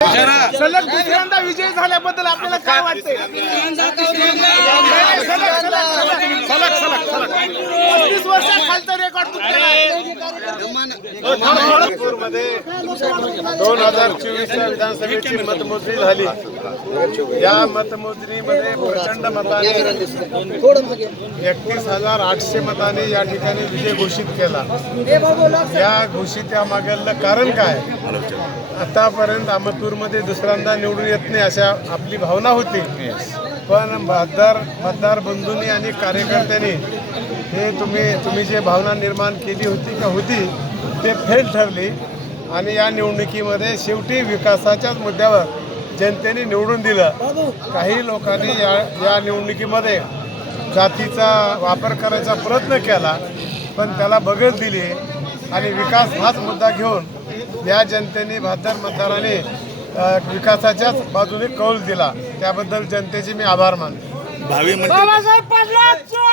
सलग दुसऱ्यांदा विजय झाल्याबद्दल आपल्याला काय वाटतंय? सलग सलग सलग सलग पस्तीस वर्षाखालचा रेकॉर्ड तुटलेला आहे. नागपूरमध्ये दोन हजार चोवीसच्या विधानसभेची मतमोजणी झाली. या मतमोजणीमध्ये प्रचंड मताने एकतीस हजार आठशे मताने या ठिकाणी विजय घोषित केला. या घोषित मागलं कारण काय? आतापर्यंत अहमदपूरमध्ये दुसऱ्यांदा निवडून येत नाही अशा आपली भावना होती. पण मतदार मतदार बंधूंनी आणि कार्यकर्त्यांनी हे तुम्ही तुम्ही जे भावना निर्माण केली होती का होती ते फेल ठरली आणि या निवडणुकीमध्ये शेवटी विकासाच्याच मुद्द्यावर जनतेने निवडून दिलं. काही लोकांनी या या निवडणुकीमध्ये जातीचा वापर करायचा प्रयत्न केला पण त्याला बगल दिली आणि विकास हाच मुद्दा घेऊन या जनतेने बहात्तर मतदारांनी विकासाच्याच बाजूने कौल दिला. त्याबद्दल जनतेचे मी आभार मानतो. भावी पाटलांचा!